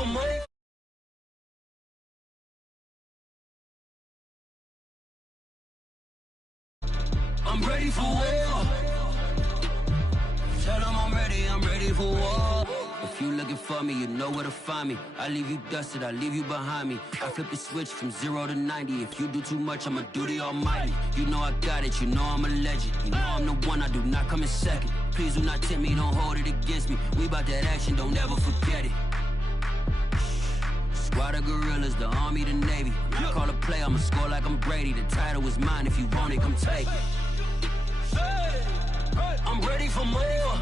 for more. I'm ready for war. Tell them I'm ready for war. If you looking for me, you know where to find me. I leave you dusted, I leave you behind me. I flip the switch from 0 to 90. If you do too much, I'ma do the almighty. You know I got it, you know I'm a legend. You know I'm the one, I do not come in second. Please do not tempt me, don't hold it against me. We about that action, don't ever forget it. Squad of gorillas, the army, the navy. When I call a play, I'ma score like I'm Brady. The title is mine, if you want it, come take it. I'm ready for more.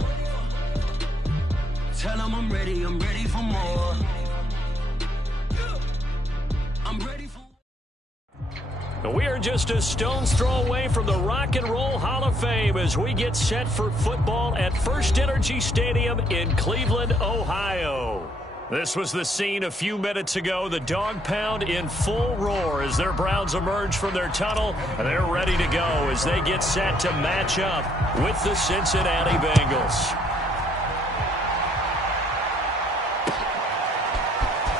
Tell them I'm ready for more. I'm ready for. We are just a stone's throw away from the Rock and Roll Hall of Fame as we get set for football at First Energy Stadium in Cleveland, Ohio. This was the scene a few minutes ago. The dog pound in full roar as their Browns emerge from their tunnel. And they're ready to go as they get set to match up with the Cincinnati Bengals.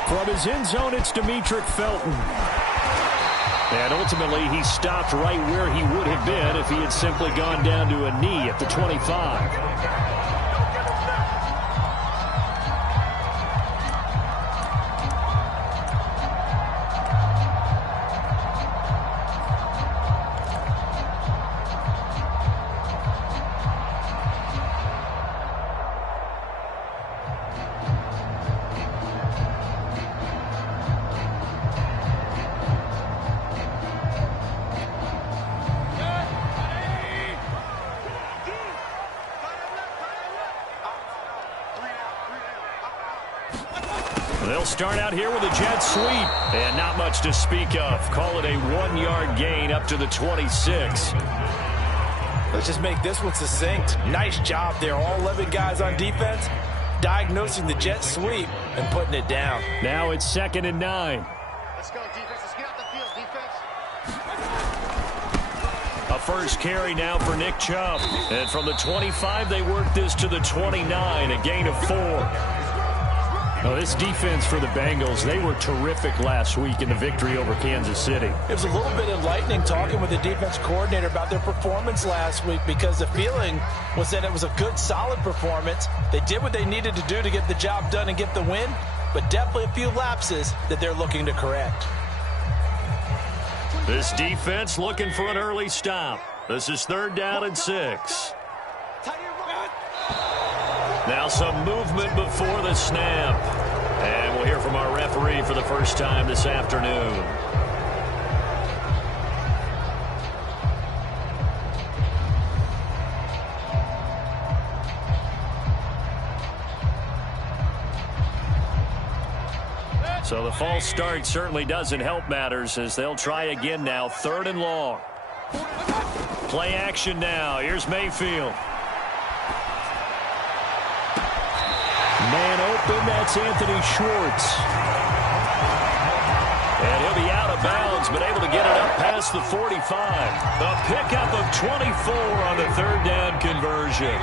From his end zone, it's Demetric Felton. And ultimately, he stopped right where he would have been if he had simply gone down to a knee at the 25. They'll start out here with a jet sweep, and not much to speak of. Call it a 1-yard gain up to the 26. Let's just make this one succinct. Nice job there. All 11 guys on defense diagnosing the jet sweep and putting it down. Now it's 2nd and 9. Let's go, defense. Let's get out the field, defense. A first carry now for Nick Chubb. And from the 25, they work this to the 29, a gain of 4. Oh, this defense for the Bengals, they were terrific last week in the victory over Kansas City. It was a little bit enlightening talking with the defense coordinator about their performance last week because the feeling was that it was a good, solid performance. They did what they needed to do to get the job done and get the win, but definitely a few lapses that they're looking to correct. This defense looking for an early stop. This is 3rd down and 6. Now some movement before the snap. And we'll hear from our referee for the first time this afternoon. So the false start certainly doesn't help matters as they'll try again now. 3rd and long. Play action now. Here's Mayfield. Man open, that's Anthony Schwartz. And he'll be out of bounds, but able to get it up past the 45. A pickup of 24 on the 3rd down conversion.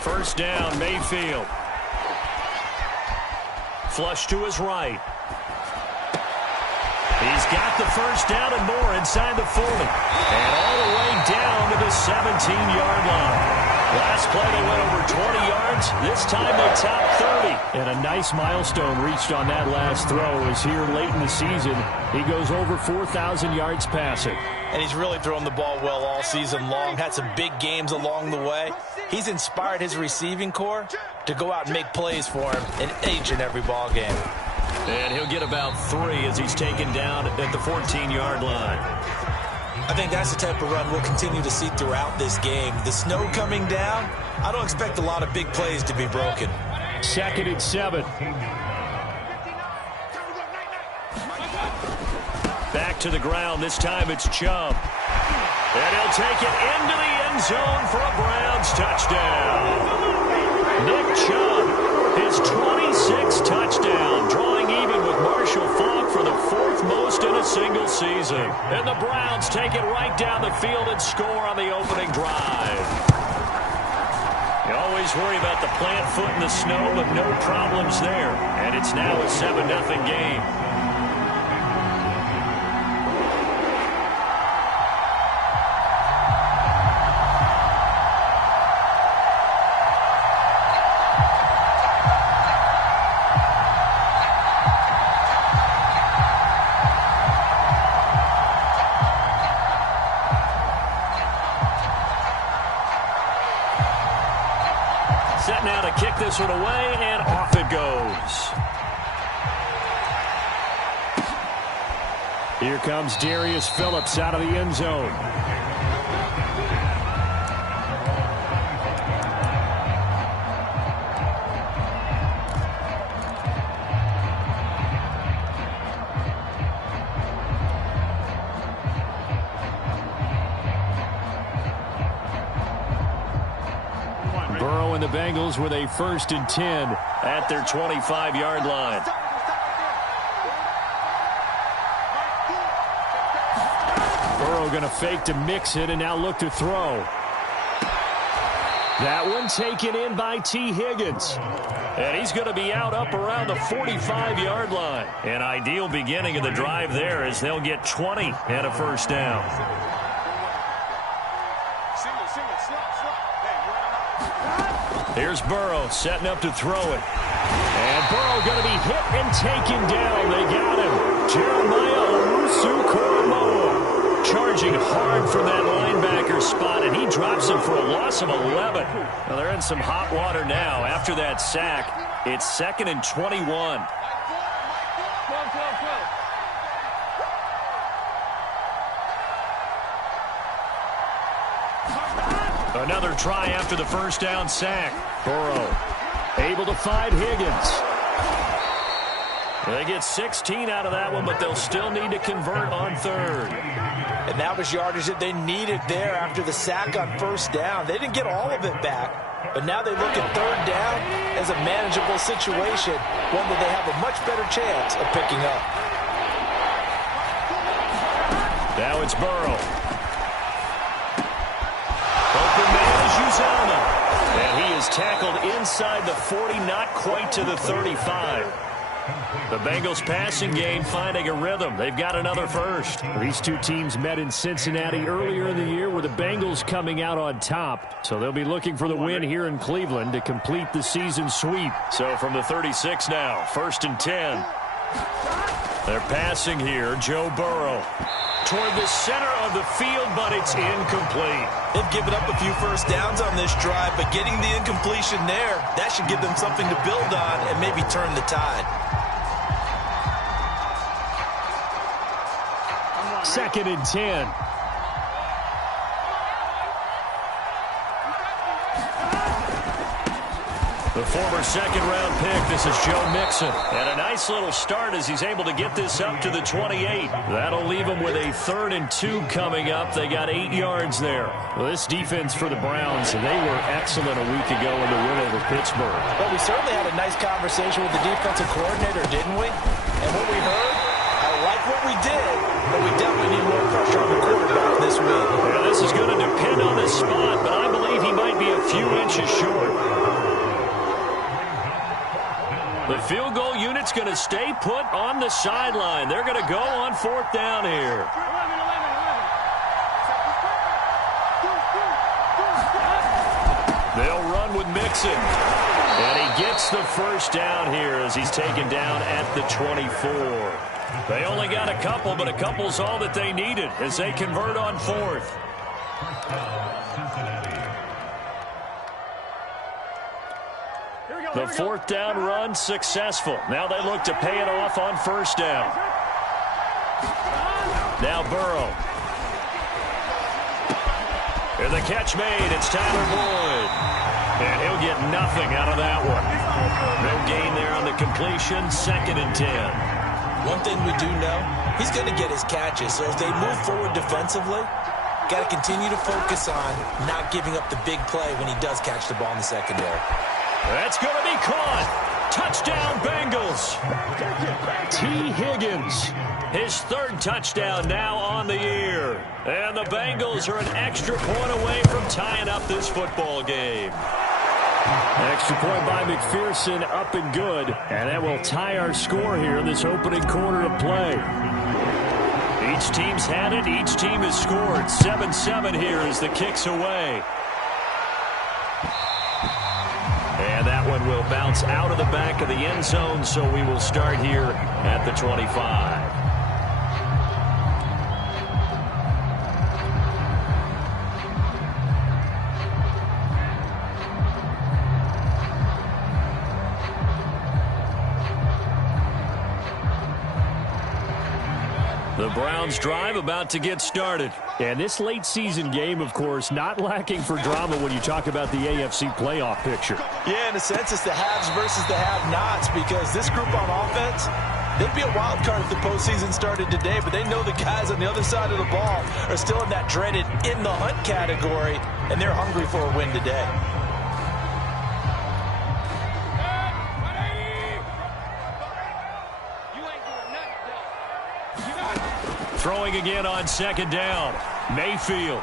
First down, Mayfield. Flush to his right. He's got the first down and more inside the 40. And all the way down to the 17-yard line. Last play they went over 20 yards. This time they top 30. And a nice milestone reached on that last throw as here late in the season, he goes over 4,000 yards passing. And he's really thrown the ball well all season long. Had some big games along the way. He's inspired his receiving corps to go out and make plays for him in each and every ball game. And he'll get about 3 as he's taken down at the 14-yard line. I think that's the type of run we'll continue to see throughout this game. The snow coming down, I don't expect a lot of big plays to be broken. 2nd and 7. Back to the ground. This time it's Chubb. And he'll take it into the end zone for a Browns touchdown. Nick Chubb, his 26th touchdown, drawing even with Marshall Faulk for the 4th most in a single season. And the Browns take it right down the field and score on the opening drive. always worry about the plant foot in the snow, but no problems there. And it's now a 7-0 game. Set now to kick this one away, and off it goes. Here comes Darius Phillips out of the end zone. Burrow and the Bengals with a 1st and 10 at their 25-yard line. Burrow going to fake to mix it and now look to throw. That one taken in by T. Higgins. And he's going to be out up around the 45-yard line. An ideal beginning of the drive there as they'll get 20 and a 1st down. Here's Burrow setting up to throw it. And Burrow going to be hit and taken down. They got him. Jeremiah Owusu-Koramoah charging hard from that linebacker spot, and he drops him for a loss of 11. Well, they're in some hot water now after that sack. It's 2nd and 21. Another try after the 1st down sack. Burrow able to find Higgins. They get 16 out of that one, but they'll still need to convert on 3rd. And that was yardage that they needed there after the sack on 1st down. They didn't get all of it back, but now they look at 3rd down as a manageable situation, one that they have a much better chance of picking up. Now it's Burrow. Open man is Uzomah. And he is tackled inside the 40, not quite to the 35. The Bengals passing game finding a rhythm. They've got another 1st. These two teams met in Cincinnati earlier in the year with the Bengals coming out on top. So they'll be looking for the win here in Cleveland to complete the season sweep. So from the 36 now, 1st and 10. They're passing here, Joe Burrow. Toward the center of the field, but it's incomplete. They've given up a few 1st downs on this drive, but getting the incompletion there, that should give them something to build on and maybe turn the tide. 2nd and 10. The former 2nd-round pick, this is Joe Mixon. And a nice little start as he's able to get this up to the 28. That'll leave him with a 3rd and 2 coming up. They got 8 yards there. Well, this defense for the Browns, they were excellent a week ago in the win over Pittsburgh. But we certainly had a nice conversation with the defensive coordinator, didn't we? And what we heard, I like what we did, but we definitely need more pressure on the quarterback this week. Yeah, this is going to depend on the spot, but I believe he might be a few inches short. The field goal unit's going to stay put on the sideline. They're going to go on 4th down here. They'll run with Mixon. And he gets the 1st down here as he's taken down at the 24. They only got a couple, but a couple's all that they needed as they convert on 4th. The 4th down run successful. Now they look to pay it off on 1st down. Now Burrow. And the catch made. It's Tyler Boyd. And he'll get nothing out of that one. No gain there on the completion. 2nd and 10. One thing we do know, he's going to get his catches. So if they move forward defensively, got to continue to focus on not giving up the big play when he does catch the ball in the secondary. That's going to be caught. Touchdown, Bengals. T. Higgins. His 3rd touchdown now on the year. And the Bengals are an extra point away from tying up this football game. Extra point by McPherson, up and good. And that will tie our score here in this opening quarter of play. Each team's had it. Each team has scored. 7-7 here as the kick's away. And that one will bounce out of the back of the end zone, so we will start here at the 25. The Browns drive about to get started. And this late season game, of course, not lacking for drama when you talk about the AFC playoff picture. Yeah, in a sense, it's the haves versus the have-nots, because this group on offense, they'd be a wild card if the postseason started today, but they know the guys on the other side of the ball are still in that dreaded in the hunt category, and they're hungry for a win today. Throwing again on second down. Mayfield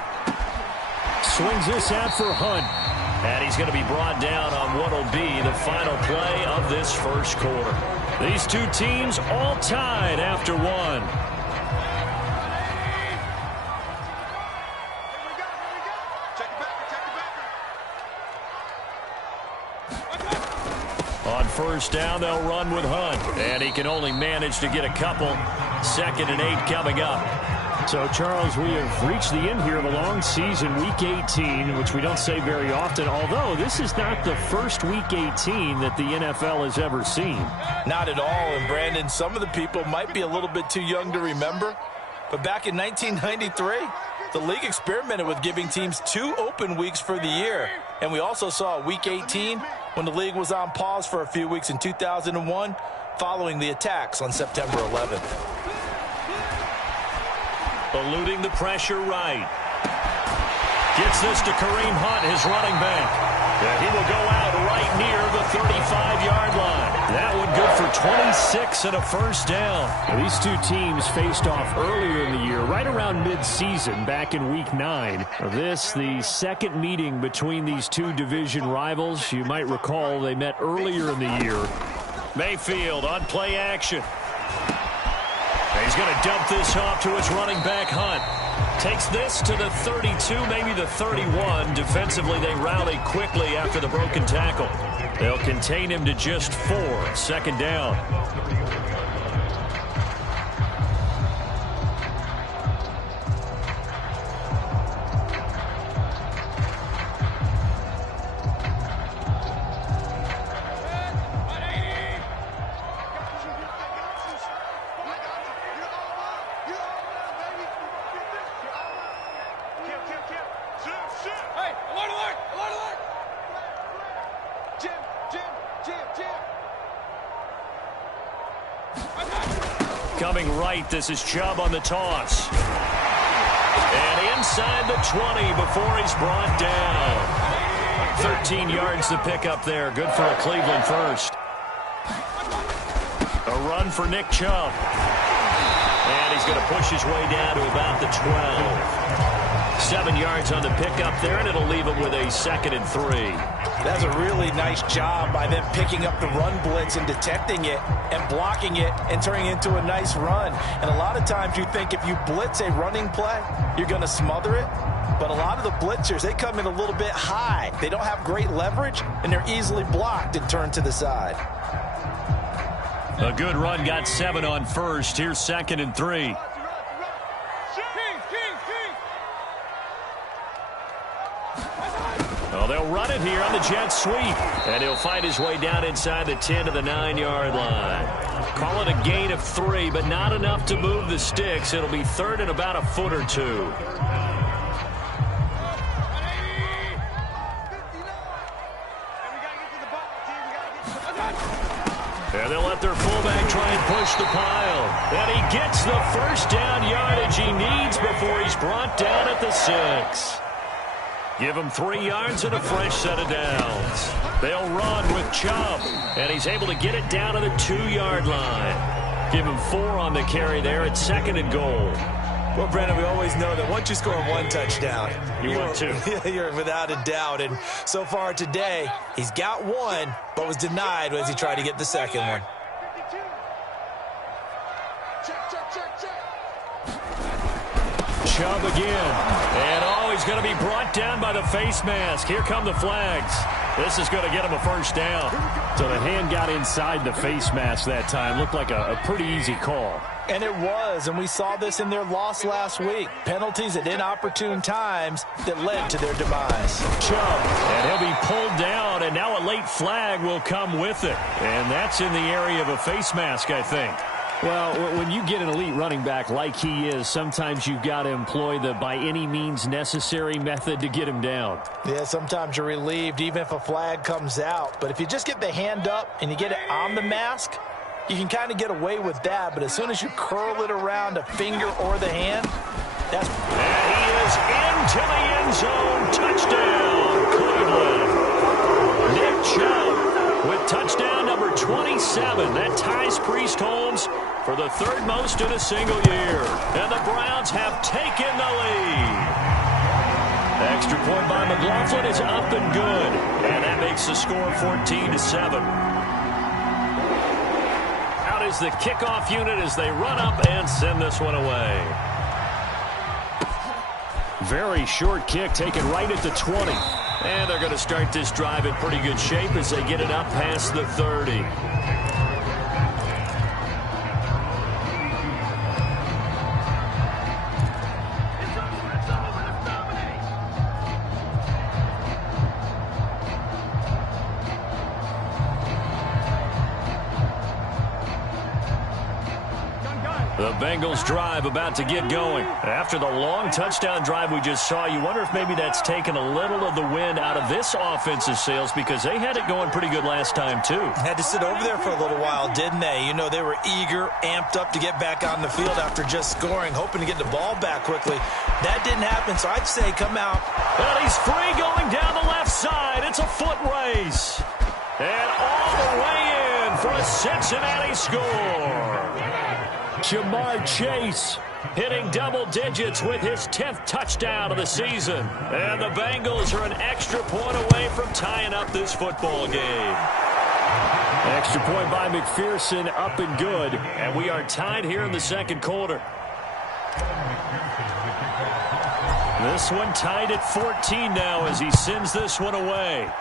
swings this out for Hunt. And he's going to be brought down on what will be the final play of this first quarter. These two teams all tied after one. On first down, they'll run with Hunt. And he can only manage to get a couple. 2nd and 8 coming up. So, Charles, we have reached the end here of a long season, Week 18, which we don't say very often, although this is not the first Week 18 that the NFL has ever seen. Not at all. And, Brandon, some of the people might be a little bit too young to remember, but back in 1993, the league experimented with giving teams 2 open weeks for the year. And we also saw Week 18 when the league was on pause for a few weeks in 2001 following the attacks on September 11th. Eluding the pressure right. Gets this to Kareem Hunt, his running back. And he will go out right near the 35-yard line. That one good for 26 and a first down. Now, these two teams faced off earlier in the year, right around mid-season, back in Week 9. This, the second meeting between these two division rivals. You might recall they met earlier in the year. Mayfield on play action. He's going to dump this off to his running back, Hunt. Takes this to the 32, maybe the 31. Defensively, they rally quickly after the broken tackle. They'll contain him to just 4. 2nd down. Coming right, this is Chubb on the toss. And inside the 20 before he's brought down. 13 yards to pick up there. Good for a Cleveland first. A run for Nick Chubb. And he's going to push his way down to about the 12. 7 yards on the pickup there, and it'll leave him with a 2nd and 3. That's a really nice job by them picking up the run blitz and detecting it and blocking it and turning it into a nice run. And a lot of times you think if you blitz a running play, you're going to smother it. But a lot of the blitzers, they come in a little bit high. They don't have great leverage, and they're easily blocked and turned to the side. A good run, got 7 on first. Here's 2nd and 3. Well, they'll run it here on the jet sweep. And he'll find his way down inside the 10 to the 9-yard line. Call it a gain of 3, but not enough to move the sticks. It'll be 3rd and about a foot or 2. And they'll let their fullback try and push the pile. And he gets the first down yardage he needs before he's brought down at the 6. Give him 3 yards and a fresh set of downs. They'll run with Chubb. And he's able to get it down to the 2-yard line. Give him 4 on the carry there at 2nd and goal. Well, Brandon, we always know that once you score one touchdown, you're two. You're without a doubt. And so far today, he's got one, but was denied as he tried to get the second one. Chubb again. And he's going to be brought down by the face mask. Here come the flags. This is going to get him a first down. So the hand got inside the face mask that time. Looked like a pretty easy call. And it was, and we saw this in their loss last week. Penalties at inopportune times that led to their demise. Chubb, and he'll be pulled down, and now a late flag will come with it. And that's in the area of a face mask, I think. Well, when you get an elite running back like he is, sometimes you've got to employ the by any means necessary method to get him down. Yeah, sometimes you're relieved even if a flag comes out. But if you just get the hand up and you get it on the mask, you can kind of get away with that. But as soon as you curl it around a finger or the hand, that's... And he is into the end zone. Touchdown, Cleveland. Nick Chubb with touchdown number 27. That ties Priest Holmes for the third most in a single year. And the Browns have taken the lead. Extra point by McLaughlin is up and good. And that makes the score 14-7. Out is the kickoff unit as they run up and send this one away. Very short kick taken right at the 20. And they're going to start this drive in pretty good shape as they get it up past the 30. The Bengals drive about to get going. After the long touchdown drive we just saw, you wonder if maybe that's taken a little of the wind out of this offensive sails because they had it going pretty good last time too. Had to sit over there for a little while, didn't they? You know, they were eager, amped up to get back on the field after just scoring, hoping to get the ball back quickly. That didn't happen, so I'd say come out. And he's free going down the left side. It's a foot race. And all the way in for a Cincinnati score. Jamar Chase hitting double digits with his 10th touchdown of the season. And the Bengals are an extra point away from tying up this football game. Extra point by McPherson, up and good. And we are tied here in the second quarter. This one tied at 14 now as he sends this one away.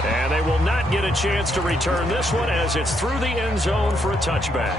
And they will not get a chance to return this one as it's through the end zone for a touchback.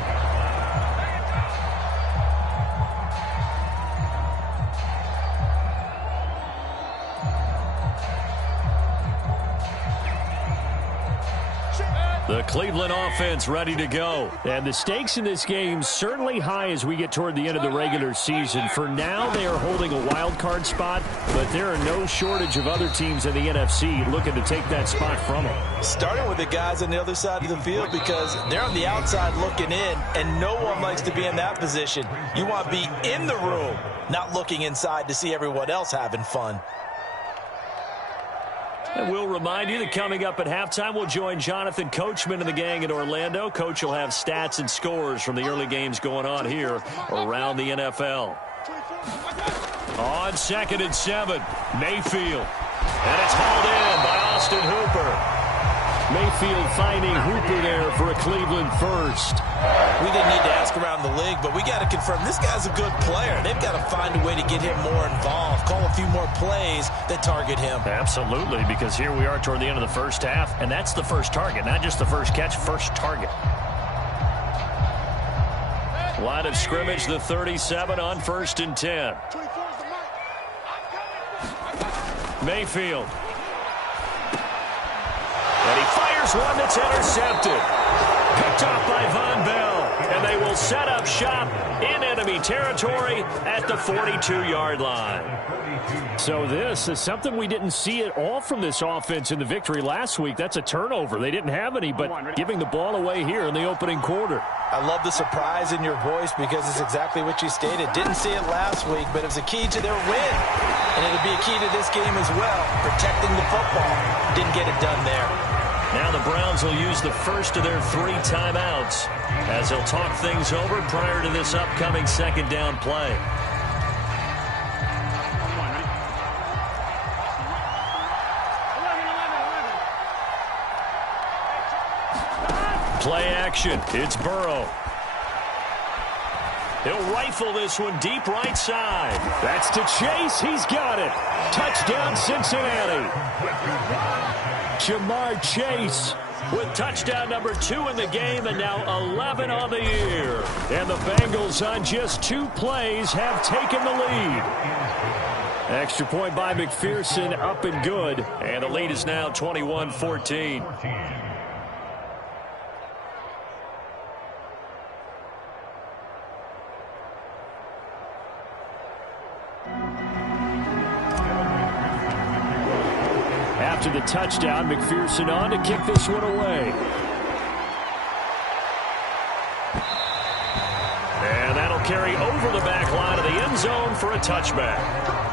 The Cleveland offense ready to go. And the stakes in this game certainly high as we get toward the end of the regular season. For now, they are holding a wild card spot, but there are no shortage of other teams in the NFC looking to take that spot from them. Starting with the guys on the other side of the field because they're on the outside looking in, and no one likes to be in that position. You want to be in the room, not looking inside to see everyone else having fun. And we'll remind you that coming up at halftime, we'll join Jonathan Coachman and the gang in Orlando. Coach will have stats and scores from the early games going on here around the NFL. On 2nd and 7, Mayfield. And it's hauled in by Austin Hooper. Mayfield finding Hooper there for a Cleveland first. We didn't need to ask around the league, but we got to confirm this guy's a good player. They've got to find a way to get him more involved, call a few more plays that target him. Absolutely, because here we are toward the end of the first half, and that's the first target, not just the first catch, first target. Line of scrimmage, the 37 on 1st and 10. Mayfield. And he fires one that's intercepted. Picked off by Von Bell. And they will set up shop in enemy territory at the 42-yard line. So this is something we didn't see at all from this offense in the victory last week. That's a turnover. They didn't have any, but giving the ball away here in the opening quarter. I love the surprise in your voice because it's exactly what you stated. Didn't see it last week, but it was a key to their win. And it'll be a key to this game as well, protecting the football. Didn't get it done there. Now the Browns will use the first of their 3 timeouts as they'll talk things over prior to this upcoming second down play. Play action. It's Burrow. He'll rifle this one deep right side. That's to Chase. He's got it. Touchdown, Cincinnati. Jamar Chase with touchdown number 2 in the game and now 11 on the year. And the Bengals on just 2 plays have taken the lead. Extra point by McPherson, up and good. And the lead is now 21-14. After the touchdown, McPherson on to kick this one away. And that'll carry over the back line of the end zone for a touchback.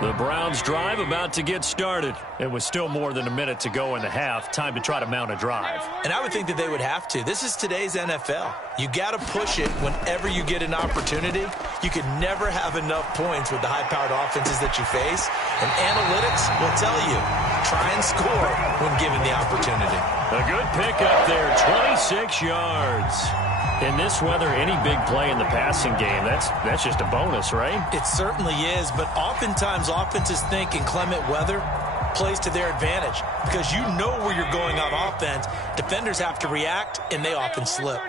The Browns drive about to get started. It was still more than a minute to go in the half. Time to try to mount a drive. And I would think that they would have to. This is today's NFL. You got to push it whenever you get an opportunity. You can never have enough points with the high-powered offenses that you face. And analytics will tell you, try and score when given the opportunity. A good pick up there, 26 yards. In this weather, any big play in the passing game, that's just a bonus, right? It certainly is, but oftentimes offenses think inclement weather plays to their advantage because you know where you're going on offense. Defenders have to react, and they often slip.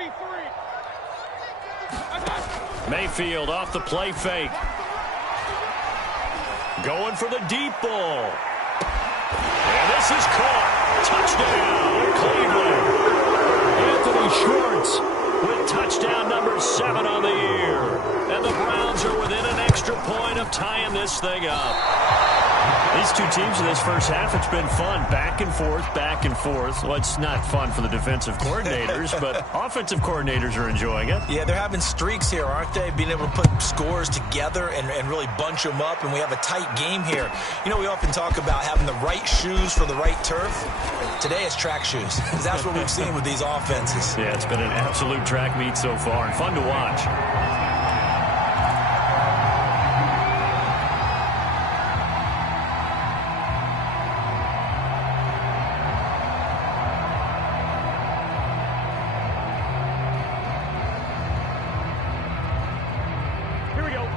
Mayfield off the play fake. Going for the deep ball. And this is caught. Touchdown, Cleveland. Anthony Schwartz with touchdown number 7 on the year. And the Browns are within an extra point of tying this thing up. These two teams in this first half, it's been fun. Back and forth, back and forth. Well, it's not fun for the defensive coordinators, but offensive coordinators are enjoying it. Yeah, they're having streaks here, aren't they? Being able to put scores together and really bunch them up, and we have a tight game here. You know, we often talk about having the right shoes for the right turf. Today it's track shoes, because that's what we've seen with these offenses. Yeah, it's been an absolute track meet so far, and fun to watch.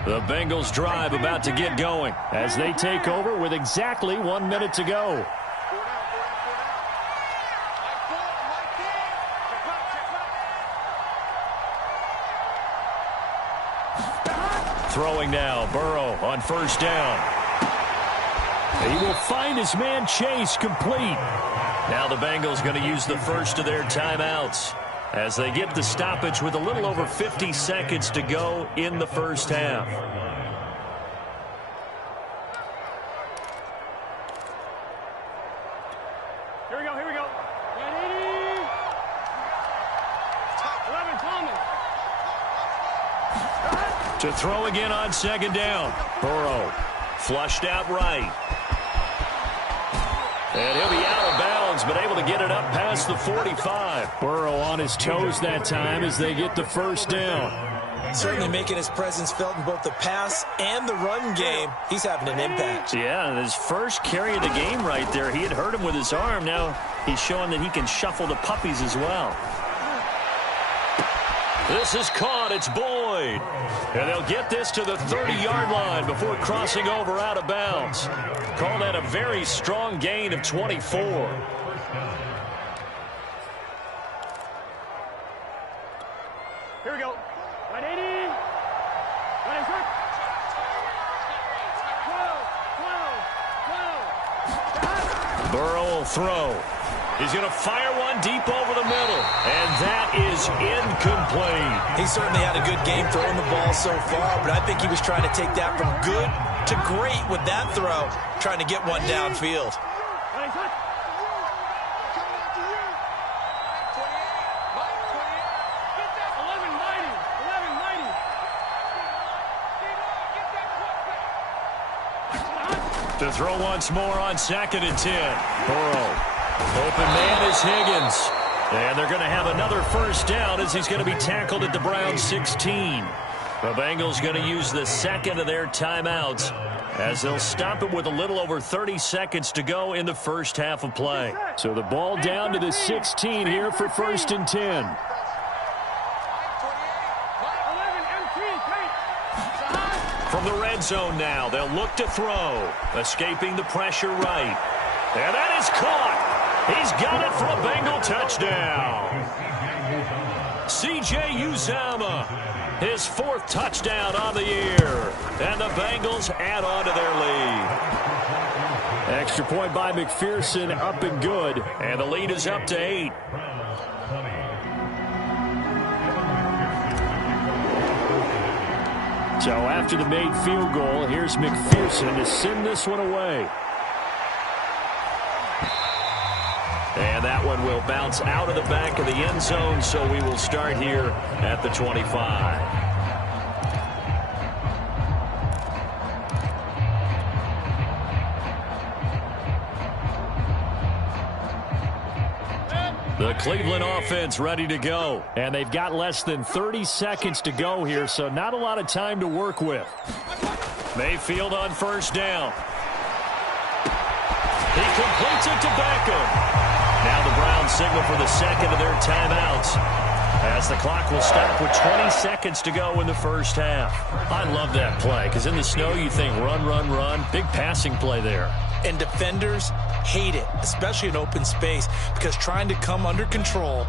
The Bengals drive about to get going as they take over with exactly 1 minute to go. Throwing now, Burrow on first down. He will find his man Chase complete. Now the Bengals going to use the first of their timeouts as they get the stoppage with a little over 50 seconds to go in the first half. Here we go, here we go. Ready? 11 coming. To throw again on second down. Burrow flushed out right. And he'll be out of bounds, but able to get it up past the 45. Burrow on his toes that time as they get the first down. Certainly making his presence felt in both the pass and the run game. He's having an impact. Yeah, his first carry of the game right there. He had hurt him with his arm. Now he's showing that he can shuffle the puppies as well. This is caught. It's Boyd. And they'll get this to the 30-yard line before crossing over out of bounds. Call that a very strong gain of 24. Here we go. 180. 180. 12. Burrow will throw. He's going to fire one deep over the middle. And that is incomplete. He certainly had a good game throwing the ball so far, but I think he was trying to take that from good to great with that throw, trying to get one downfield. To throw once more on 2nd and 10. Burrow. Open man is Higgins. And they're going to have another first down as he's going to be tackled at the Browns 16. The Bengals going to use the second of their timeouts as they'll stop it with a little over 30 seconds to go in the first half of play. So the ball down to the 16 here for 1st and 10. From the red zone now, they'll look to throw. Escaping the pressure right. And that is caught. He's got it for a Bengal touchdown. C.J. Uzomah, his 4th touchdown on the year. And the Bengals add on to their lead. Extra point by McPherson, up and good. And the lead is up to 8. So after the made field goal, here's McPherson to send this one away. And that one will bounce out of the back of the end zone, so we will start here at the 25. The Cleveland offense ready to go. And they've got less than 30 seconds to go here, so not a lot of time to work with. Mayfield on first down. He completes it to Beckham. Now the Browns signal for the second of their timeouts as the clock will stop with 20 seconds to go in the first half. I love that play because in the snow you think run, run, run. Big passing play there. And defenders hate it, especially in open space, because trying to come under control,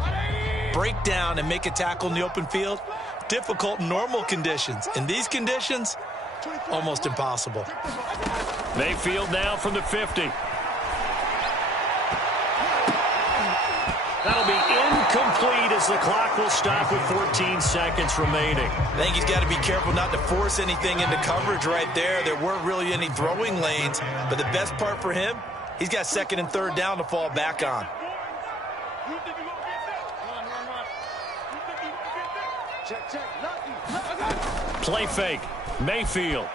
break down, and make a tackle in the open field, difficult in normal conditions. In these conditions, almost impossible. Mayfield now from the 50. That'll be incomplete as the clock will stop with 14 seconds remaining. I think he's got to be careful not to force anything into coverage right there. There weren't really any throwing lanes, but the best part for him, he's got 2nd and 3rd down to fall back on. Play fake. Mayfield.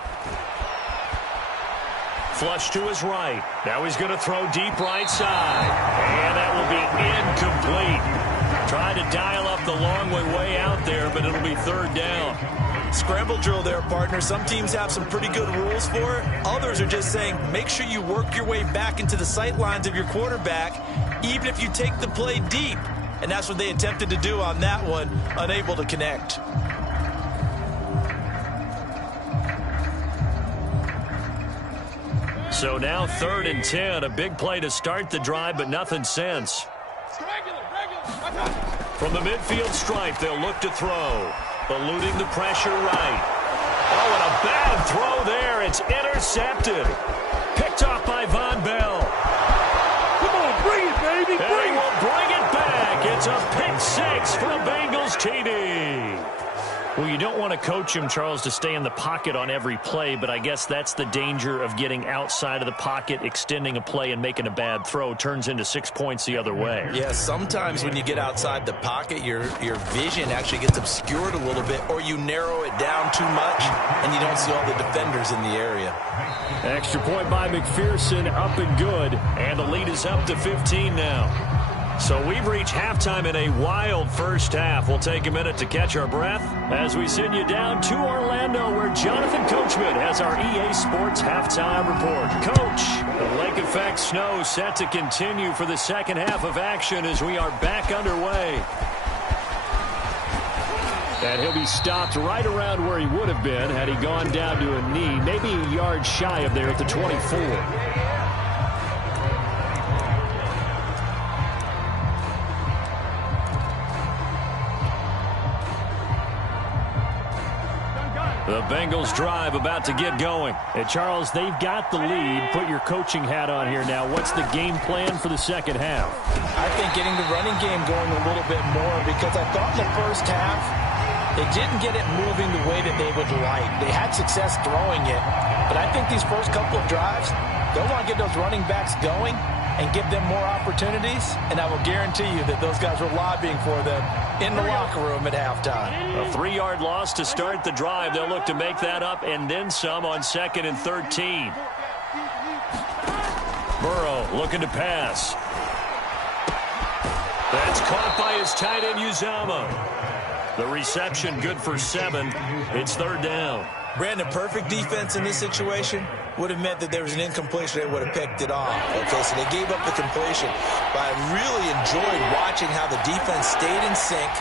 Flush to his right. Now he's going to throw deep right side. And that will be incomplete. Tried to dial up the long way out there, but it'll be 3rd down. Scramble drill there, partner. Some teams have some pretty good rules for it. Others are just saying, make sure you work your way back into the sight lines of your quarterback, even if you take the play deep. And that's what they attempted to do on that one, unable to connect. So now 3rd and 10, a big play to start the drive, but nothing since. From the midfield stripe, they'll look to throw. Eluding the pressure right. Oh, and a bad throw there. It's intercepted. Picked off by Von Bell. Come on, bring it, baby. And he will bring it back. It's a pick 6 for a Bengals TD. Well, you don't want to coach him, Charles, to stay in the pocket on every play, but I guess that's the danger of getting outside of the pocket, extending a play, and making a bad throw. Turns into 6 points the other way. Yeah, sometimes when you get outside the pocket, your vision actually gets obscured a little bit, or you narrow it down too much, and you don't see all the defenders in the area. Extra point by McPherson, up and good. And the lead is up to 15 now. So we've reached halftime in a wild first half. We'll take a minute to catch our breath as we send you down to Orlando, where Jonathan Coachman has our EA Sports halftime report. Coach, the lake effect snow set to continue for the second half of action as we are back underway. And he'll be stopped right around where he would have been had he gone down to a knee, maybe a yard shy of there at the 24. The Bengals drive about to get going. And Charles, they've got the lead. Put your coaching hat on here now. What's the game plan for the second half? I think getting the running game going a little bit more, because I thought in the first half they didn't get it moving the way that they would like. They had success throwing it, but I think these first couple of drives, they'll want to get those running backs going and give them more opportunities, and I will guarantee you that those guys were lobbying for them in the locker room at halftime. A 3-yard loss to start the drive. They'll look to make that up and then some on 2nd and 13. Burrow looking to pass. That's caught by his tight end, Uzama. The reception good for 7. It's 3rd down. Brandon, perfect defense in this situation would have meant that there was an incompletion. They would have picked it off. Okay, so they gave up the completion. But I really enjoyed watching how the defense stayed in sync,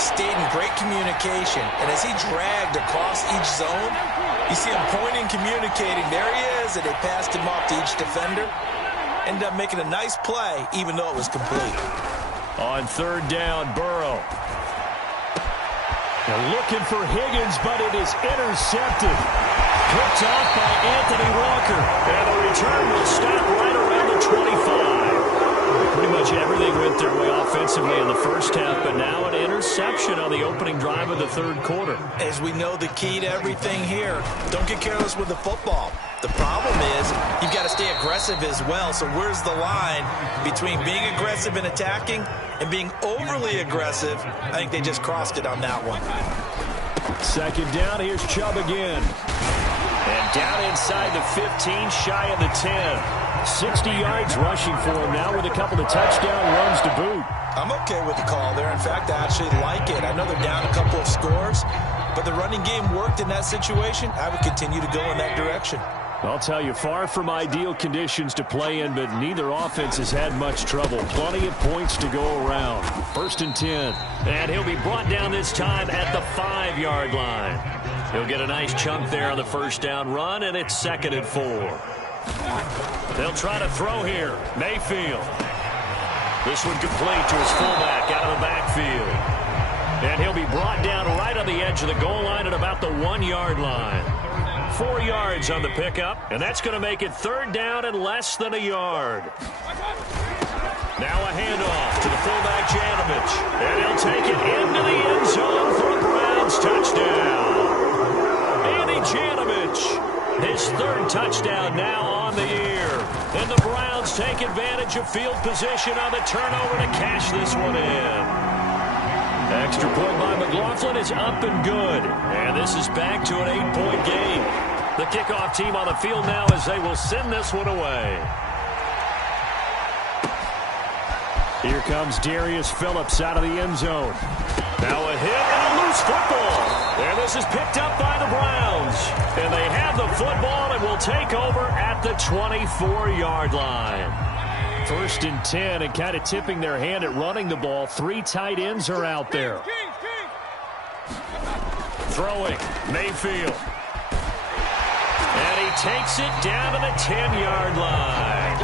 stayed in great communication. And as he dragged across each zone, you see him pointing, communicating. There he is, and they passed him off to each defender. Ended up making a nice play, even though it was complete. On 3rd down, Burrow. They're looking for Higgins, but it is intercepted. Picked off by Anthony Walker. And the return will stop right around the 25. Pretty much everything went their way offensively in the first half, but now an interception on the opening drive of the 3rd quarter. As we know, the key to everything here, don't get careless with the football. The problem is you've got to stay aggressive as well. So where's the line between being aggressive and attacking and being overly aggressive? I think they just crossed it on that one. 2nd down, here's Chubb again. And down inside the 15, shy of the 10. 60 yards rushing for him now with a couple of touchdown runs to boot. I'm okay with the call there. In fact, I actually like it. I know they're down a couple of scores, but the running game worked in that situation. I would continue to go in that direction. I'll tell you, far from ideal conditions to play in, but neither offense has had much trouble. Plenty of points to go around. 1st and 10. And he'll be brought down this time at the 5-yard line. He'll get a nice chunk there on the 1st down run, and it's 2nd and 4. They'll try to throw here. Mayfield. This one complete to his fullback out of the backfield. And he'll be brought down right on the edge of the goal line at about the 1-yard line. 4 yards on the pickup, and that's going to make it 3rd down and less than a yard. Now a handoff to the fullback, Janovich. And he'll take it into the end zone for a Browns touchdown. Andy Janovich, his 3rd touchdown now on the year. And the Browns take advantage of field position on the turnover to cash this one in. Extra point by McLaughlin is up and good. And this is back to an 8-point game. The kickoff team on the field now as they will send this one away. Here comes Darius Phillips out of the end zone. Now a hit and a loose football. And this is picked up by the Browns. And they have the football and will take over at the 24-yard line. 1st and 10, and kind of tipping their hand at running the ball. 3 tight ends are out there. Throwing, Mayfield. And he takes it down to the 10-yard line.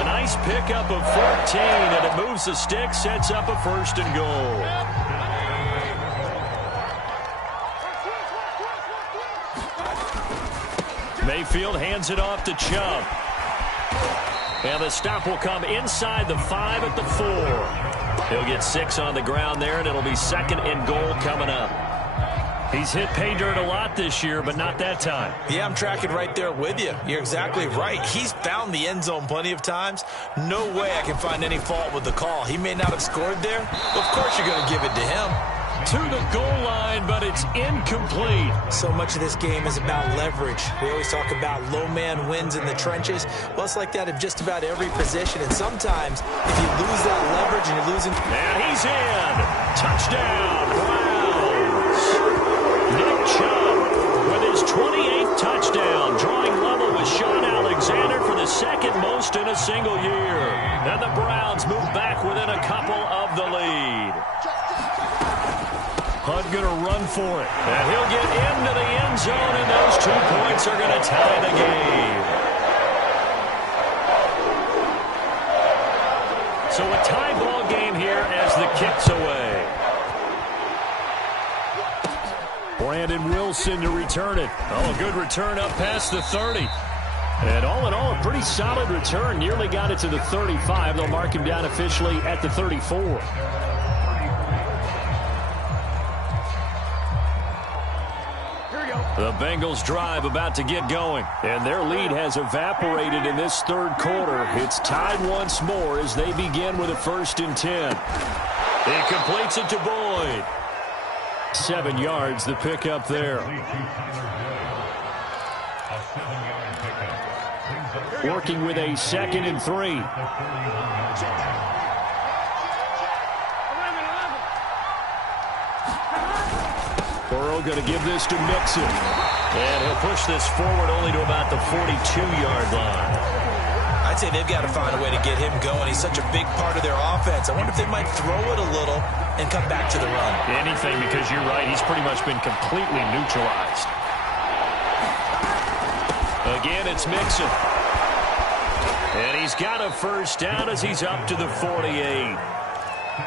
A nice pickup of 14, and it moves the stick, sets up a 1st and goal. Mayfield hands it off to Chubb. And the stop will come inside the 5 at the 4. He'll get 6 on the ground there, and it'll be 2nd and goal coming up. He's hit pay dirt a lot this year, but not that time. Yeah, I'm tracking right there with you. You're exactly right. He's found the end zone plenty of times. No way I can find any fault with the call. He may not have scored there. Of course you're going to give it to him. To the goal line, but it's incomplete. So much of this game is about leverage. We always talk about low man wins in the trenches. Well, it's like that in just about every position. And sometimes, if you lose that leverage and you're losing... And he's in. Touchdown, Browns. Nick Chubb with his 28th touchdown, drawing level with Sean Alexander for the 2nd most in a single year. And the Browns move back within a couple of the lead. Hunt going to run for it. And he'll get into the end zone, and those 2 points are going to tie the game. So a tie ball game here as the kick's away. Brandon Wilson to return it. Oh, a good return up past the 30. And all in all, a pretty solid return. Nearly got it to the 35. They'll mark him down officially at the 34. The Bengals drive about to get going. And their lead has evaporated in this third quarter. It's tied once more as they begin with a 1st and 10. He completes it to Boyd. 7 yards, the pickup there. Working with a 2nd and 3. Burrow going to give this to Mixon. And he'll push this forward only to about the 42-yard line. I'd say they've got to find a way to get him going. He's such a big part of their offense. I wonder if they might throw it a little and come back to the run. Anything, because you're right. He's pretty much been completely neutralized. Again, it's Mixon. And he's got a 1st down as he's up to the 48.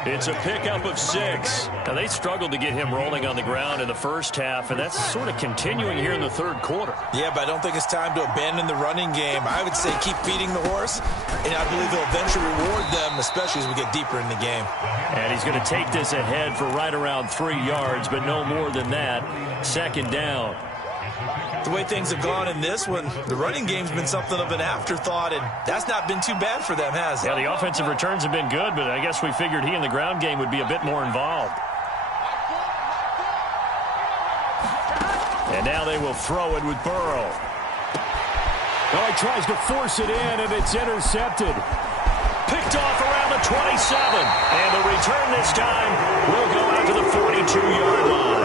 It's a pickup of 6. Now, they struggled to get him rolling on the ground in the first half, and that's sort of continuing here in the third quarter. Yeah, but I don't think it's time to abandon the running game. I would say keep feeding the horse, and I believe he'll eventually reward them, especially as we get deeper in the game. And he's going to take this ahead for right around 3 yards, but no more than that. 2nd down. The way things have gone in this one, the running game's been something of an afterthought, and that's not been too bad for them, has it? Yeah, the offensive returns have been good, but I guess we figured he in the ground game would be a bit more involved. And now they will throw it with Burrow. Oh, he tries to force it in, and it's intercepted. Picked off around the 27. And the return this time will go out to the 42-yard line.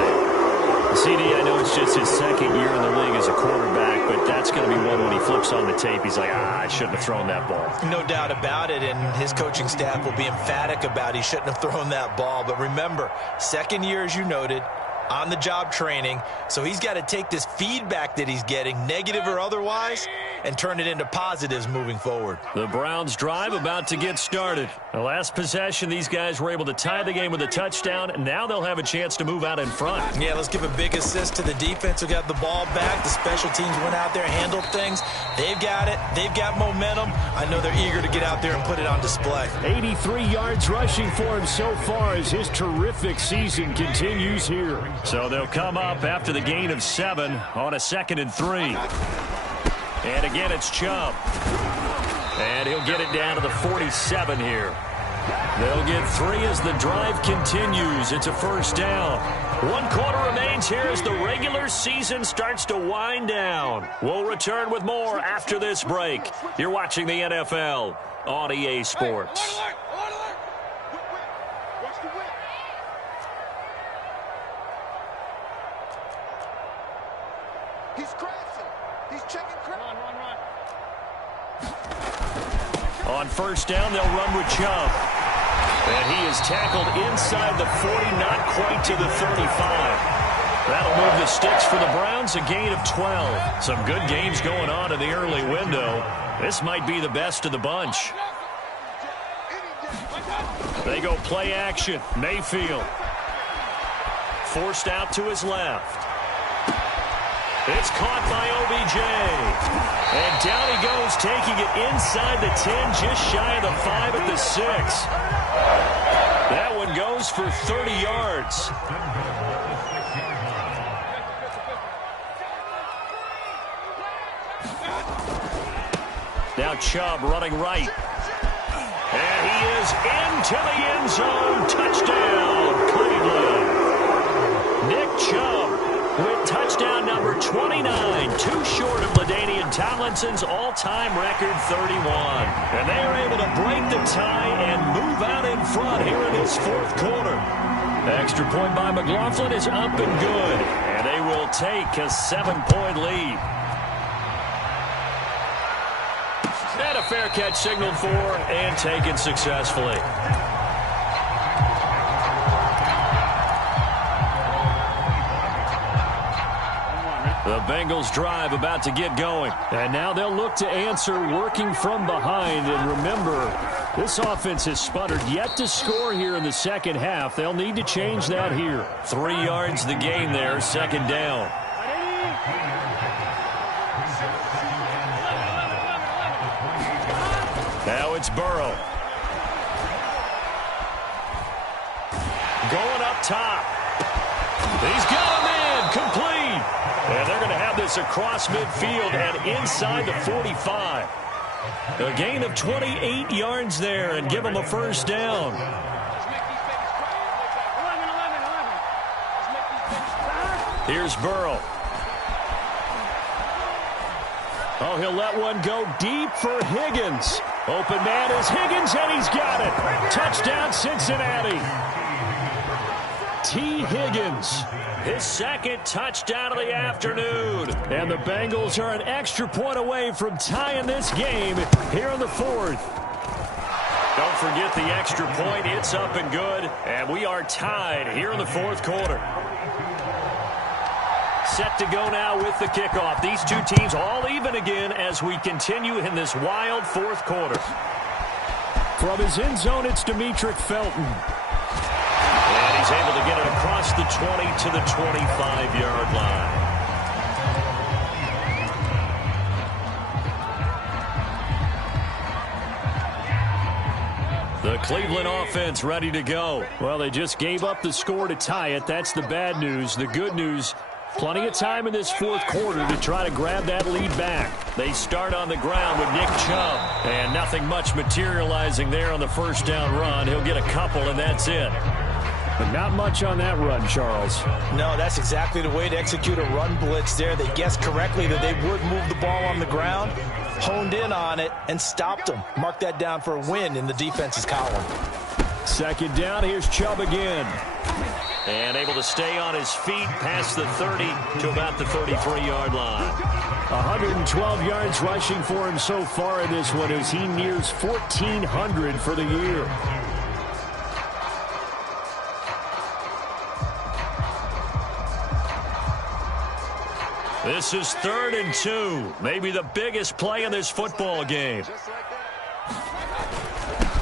CD, I know it's just his 2nd year in the league as a quarterback, but that's going to be one when he flips on the tape. He's like, I shouldn't have thrown that ball. No doubt about it, and his coaching staff will be emphatic about he shouldn't have thrown that ball. But remember, 2nd year, as you noted, on-the-job training, so he's got to take this feedback that he's getting, negative or otherwise, and turn it into positives moving forward. The Browns drive about to get started. The last possession, these guys were able to tie the game with a touchdown, and now they'll have a chance to move out in front. Yeah, let's give a big assist to the defense who got the ball back. The special teams went out there, handled things. They've got it. They've got momentum. I know they're eager to get out there and put it on display. 83 yards rushing for him so far as his terrific season continues here. So they'll come up after the gain of 7 on a 2nd and 3. And again, it's Chubb. And he'll get it down to the 47 here. They'll get 3 as the drive continues. It's a 1st down. 1 quarter remains here as the regular season starts to wind down. We'll return with more after this break. You're watching the NFL on EA Sports. He's crashing. He's checking crap. On 1st down, they'll run with Chubb. And he is tackled inside the 40, not quite to the 35. That'll move the sticks for the Browns, a gain of 12. Some good games going on in the early window. This might be the best of the bunch. They go play action. Mayfield. Forced out to his left. It's caught by OBJ. And down he goes, taking it inside the 10, just shy of the 5 at the 6. That one goes for 30 yards. Now Chubb running right. And he is into the end zone. Touchdown, Cleveland. Nick Chubb with touchdown number 29, too short of LaDainian Tomlinson's all-time record 31. And they are able to break the tie and move out in front here in this 4th quarter. The extra point by McLaughlin is up and good, and they will take a 7-point lead. And a fair catch signaled for and taken successfully. The Bengals drive about to get going. And now they'll look to answer working from behind. And remember, This offense has sputtered yet to score here in the second half. They'll need to change that here. 3 yards the gain there, second down. Now it's Burrow. Going up top. He's got him in. Complete. And they're going to have this across midfield and inside the 45. A gain of 28 yards there and give them a first down. Here's Burrow. Oh, he'll let one go deep for Higgins. Open man is Higgins, and he's got it. Touchdown, Cincinnati. T. Higgins, his second touchdown of the afternoon. And the Bengals are an extra point away from tying this game here in the fourth. Don't forget the extra point. It's up and good. And we are tied here in the fourth quarter. Set to go now with the kickoff. These two teams all even again as we continue in this wild fourth quarter. From his end zone, it's Demetric Felton. And he's able to get it across the 20 to the 25-yard line. The Cleveland offense ready to go. Well, they just gave up the score to tie it. That's the bad news. The good news, plenty of time in this fourth quarter to try to grab that lead back. They start on the ground with Nick Chubb. And nothing much materializing there on the first down run. He'll get a couple, and that's it. But not much on that run, Charles. No, that's exactly the way to execute a run blitz there. They guessed correctly that they would move the ball on the ground, honed in on it, and stopped them. Mark that down for a win in the defense's column. Second down, here's Chubb again. And able to stay on his feet past the 30 to about the 33-yard line. 112 yards rushing for him so far in this one as he nears 1,400 for the year. This is 3rd and 2. Maybe the biggest play in this football game.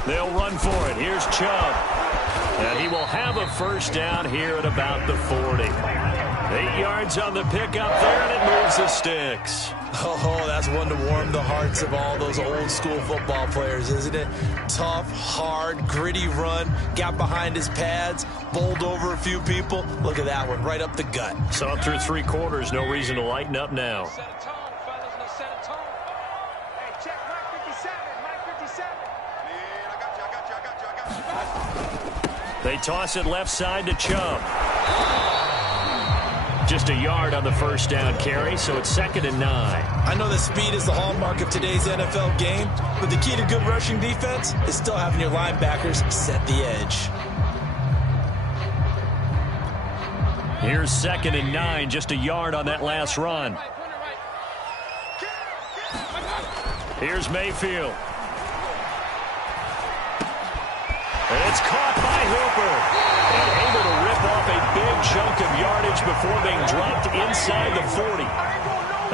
They'll run for it. Here's Chubb. And he will have a first down here at about the 40. 8 yards on the pickup there, and it moves the sticks. Oh, that's one to warm the hearts of all those old-school football players, isn't it? Tough, hard, gritty run. Got behind his pads, bowled over a few people. Look at that one, right up the gut. So through 3 quarters, no reason to lighten up now. Set a tone, fellas. Let's set a tone. Hey, check Mike 57. Mike 57. Man, I got you. They toss it left side to Chubb. Just a yard on the first down carry, so it's 2nd and 9. I know that speed is the hallmark of today's NFL game, but the key to good rushing defense is still having your linebackers set the edge. Here's 2nd and 9, just a yard on that last run. Here's Mayfield. And it's caught by Hooper. And able to rip off a big chunk of yardage before being dropped inside the 40.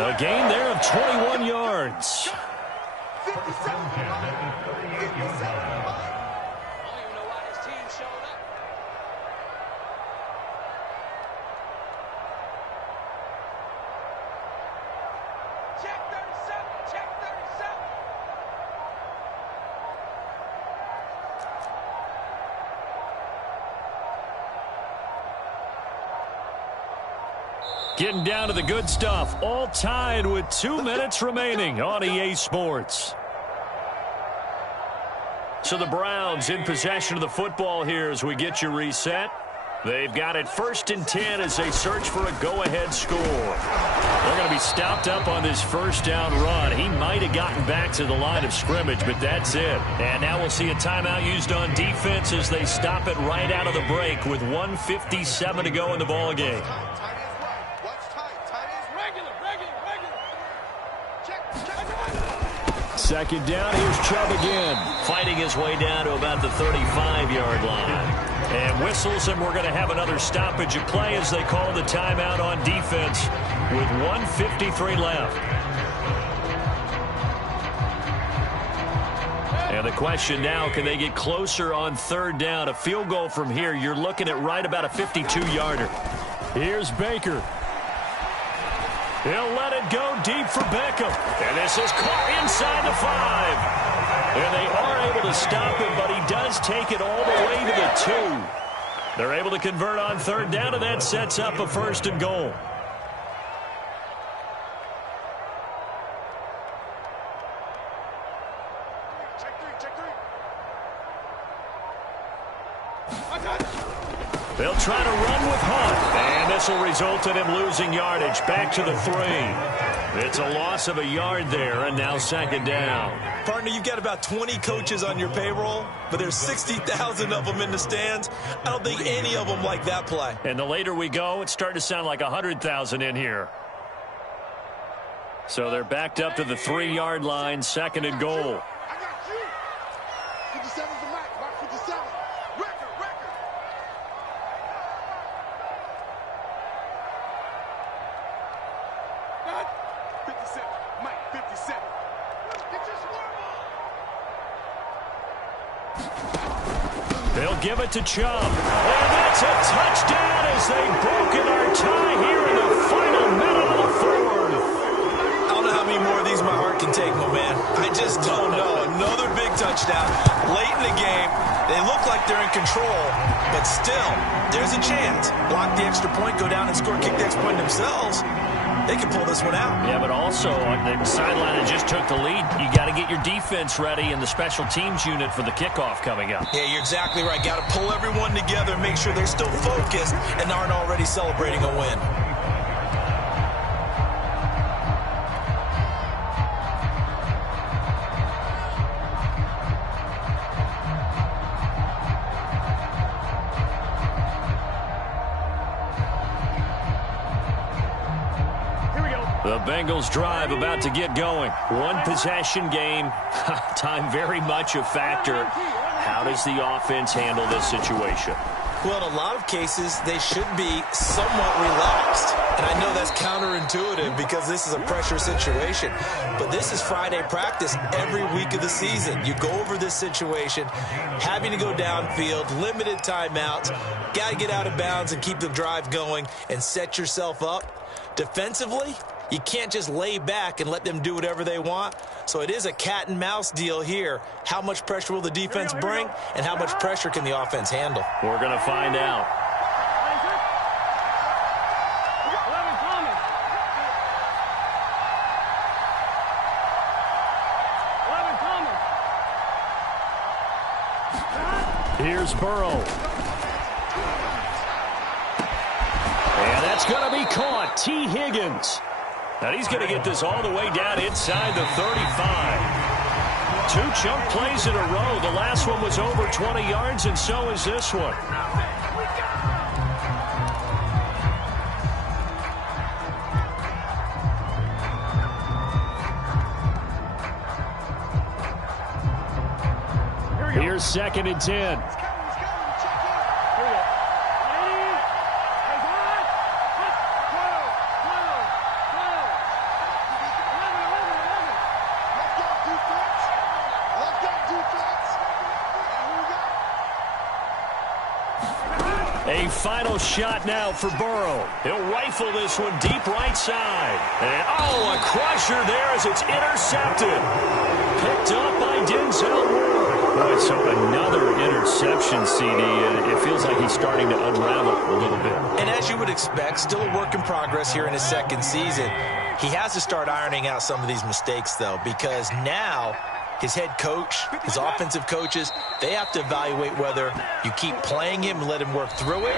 A gain there of 21 yards. 57. Check 37. Check 37. Getting down to the good stuff. All tied with 2 minutes remaining on EA Sports. So the Browns in possession of the football here as we get you reset. They've got it 1st and 10 as they search for a go-ahead score. They're going to be stopped up on this first down run. He might have gotten back to the line of scrimmage, but that's it. And now we'll see a timeout used on defense as they stop it right out of the break with 1:57 to go in the ballgame. Second down, here's Chubb again. Fighting his way down to about the 35-yard line. And whistles, and we're going to have another stoppage of play as they call the timeout on defense with 1:53 left. And the question now, can they get closer on third down? A field goal from here, you're looking at right about a 52-yarder. Here's Baker. He'll let it go deep for Beckham. And this is caught inside the 5. And they are able to stop him, but he does take it all the way to the 2. They're able to convert on third down, and that sets up a 1st and goal. They'll try to run with Hunt, and this will result in him losing yardage. Back to the 3. It's a loss of a yard there, and now 2nd down. Partner, you've got about 20 coaches on your payroll, but there's 60,000 of them in the stands. I don't think any of them like that play. And the later we go, it's starting to sound like 100,000 in here. So they're backed up to the 3-yard line, 2nd and goal. I got you. 57's the mic. Mark 57. Record. Not 57. Mike 57. Get your score. They'll give it to Chubb. And that's a touchdown as they've broken our tie here in the final minute of the 4th. I don't know how many more of these my heart can take, my man. I just don't know. Another big touchdown late in the game. They look like they're in control, but still, there's a chance. Block the extra point, go down and score, kick the extra point themselves. They can pull this one out. Yeah, but also on the sideline that just took the lead, you got to get your defense ready and the special teams unit for the kickoff coming up. Yeah, you're exactly right. Got to pull everyone together and make sure they're still focused and aren't already celebrating a win. The Bengals drive about to get going. One possession game. Time very much a factor. How does the offense handle this situation? Well, in a lot of cases, they should be somewhat relaxed. And I know that's counterintuitive because this is a pressure situation. But this is Friday practice every week of the season. You go over this situation, having to go downfield, limited timeouts, got to get out of bounds and keep the drive going and set yourself up. Defensively, you can't just lay back and let them do whatever they want. So it is a cat and mouse deal here. How much pressure will the defense bring, and how much pressure can the offense handle? We're going to find out. Here's Burrow. And that's going to be caught. T. Higgins. And he's going to get this all the way down inside the 35. 2 chunk plays in a row. The last one was over 20 yards, and so is this one. Here's 2nd and 10. A final shot now for Burrow. He'll rifle this one deep right side. And, oh, a crusher there as it's intercepted. Picked up by Denzel Ward. Boy, so another interception, CD, and it feels like he's starting to unravel a little bit. And as you would expect, still a work in progress here in his 2nd season. He has to start ironing out some of these mistakes, though, because now his head coach, his offensive coaches, they have to evaluate whether you keep playing him and let him work through it,